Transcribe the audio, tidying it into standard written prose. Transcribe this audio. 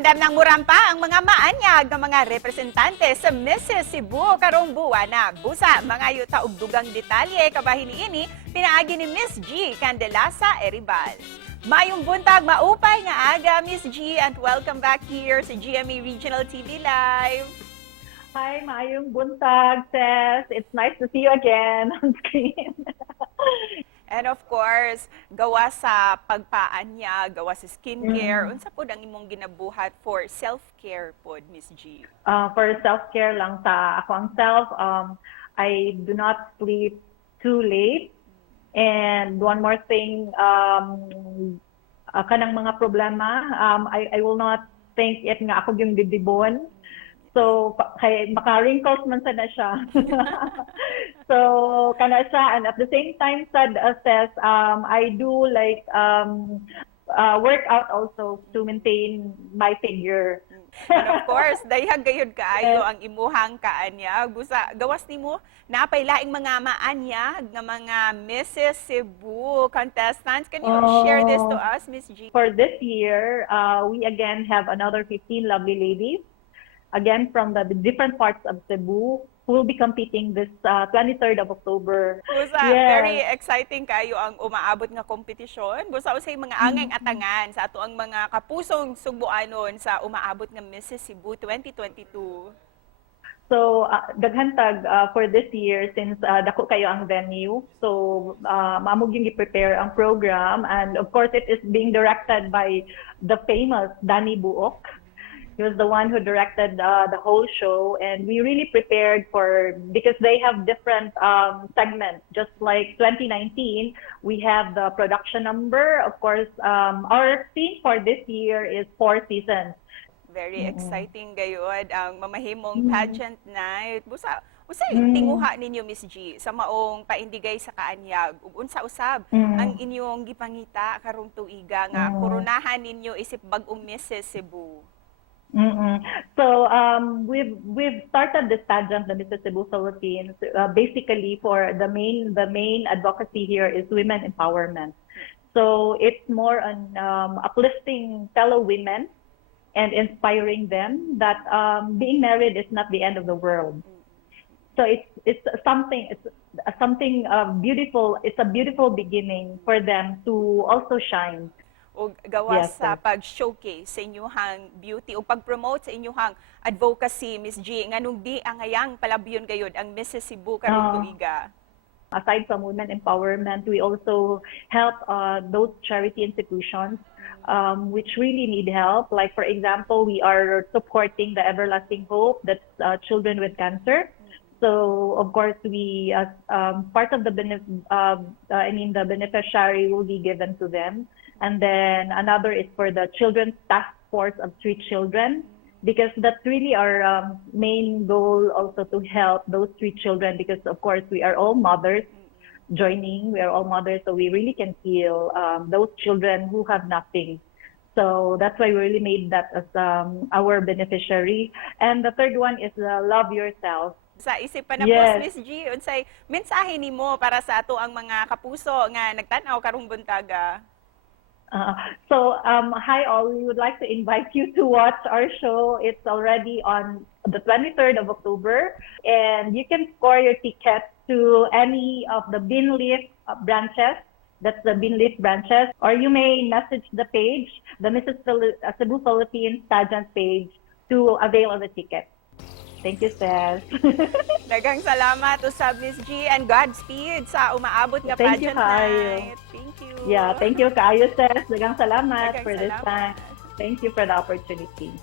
Andam ng murampa ang mga maanyag ng mga representante sa Mrs. Cebu karong buwan na busa mga yuta ug dugang detalye kabahin niini pinaagi ni Miss Jee Candelasa-Eribal. Mayong buntag maupay nga aga Miss Jee and welcome back here sa GMA Regional TV Live. Hi, maayong buntag, Tess. It's nice to see you again on screen. And of course, gawas sa pagpaanya, gawas sa skincare, unsa pod ang imong ginabuhat for self-care pod, Miss Jee? For self-care lang ta ako ang self, I do not sleep too late. And one more thing, kanang mga problema, I will not think it nga ako yung dibdibon. So, kay maka-wrinkles man sana siya. So, kana siya. And at the same time, sad says, I do like workout also to maintain my figure. And of course, dayhag gayud kaayo ang imuhang kaanyag. Busa, gawas nimo napay laing mga maanyag nga mga Mrs. Cebu contestants. Can you share this to us, Miss Jee? For this year, we again have another 15 lovely ladies. Again, from the different parts of Cebu, who will be competing this 23rd of October. Busa, very exciting kayo ang umaabot nga kompetisyon. Busa, usay mga angay atangan sa ato ang mga kapusong Subuanon sa umaabot nga Mrs. Cebu 2022. So, daghantag for this year, since dako kayo ang venue, so maamog yung i-prepare ang program. And of course, it is being directed by the famous Danny Buok. He was the one who directed the whole show, and we really prepared because they have different segments. Just like 2019, we have the production number. Of course, our theme for this year is 4 seasons. Very exciting gayud ang mamahimong pageant night. Usa yung tinguha ninyo, Miss Jee, sa maong paindigay sa kaanyag. Ug unsa usab ang inyong gipangita karong tuiga nga koronahan ninyo isip bag-ong Mrs. Cebu? So we've started this pageant, the Mrs. Cebu Philippines. Basically, for the main advocacy here is women empowerment. So it's more on uplifting fellow women and inspiring them that being married is not the end of the world. So it's something beautiful. It's a beautiful beginning for them to also shine. O gawas sa pag-showcase sa inyuhang beauty o pag-promote sa inyuhang advocacy, Miss Jee, nganong di angayang palabiyon gayud ang Mrs. Cebu karong tuiga. Aside from women empowerment, we also help those charity institutions which really need help. Like for example, we are supporting the Everlasting Hope, that's children with cancer. So of course, we part of the the beneficiary will be given to them. And then another is for the Children's Task Force of 3 Children, because that's really our main goal also to help those 3 children, because of course we are all mothers joining, we are all mothers, so we really can feel those children who have nothing. So that's why we really made that as our beneficiary. And the third one is love yourself. Sa isip pa na po, Miss Jee, unsay mensahe nimo para sa ato ang mga kapuso nga nagtanaw karong buntaga? Hi all, we would like to invite you to watch our show. It's already on the 23rd of October, and you can score your tickets to any of the Binleaf branches. That's the Binleaf branches, or you may message the page, the Mrs. Cebu Philippines pageant page, to avail of the ticket. Thank you, Seth. Daghang salamat usab, Miss Jee, and Godspeed sa umaabot nga pageant night. Thank you. Yeah, thank you kaayo, Seth. Daghang salamat for this time. Thank you for the opportunity.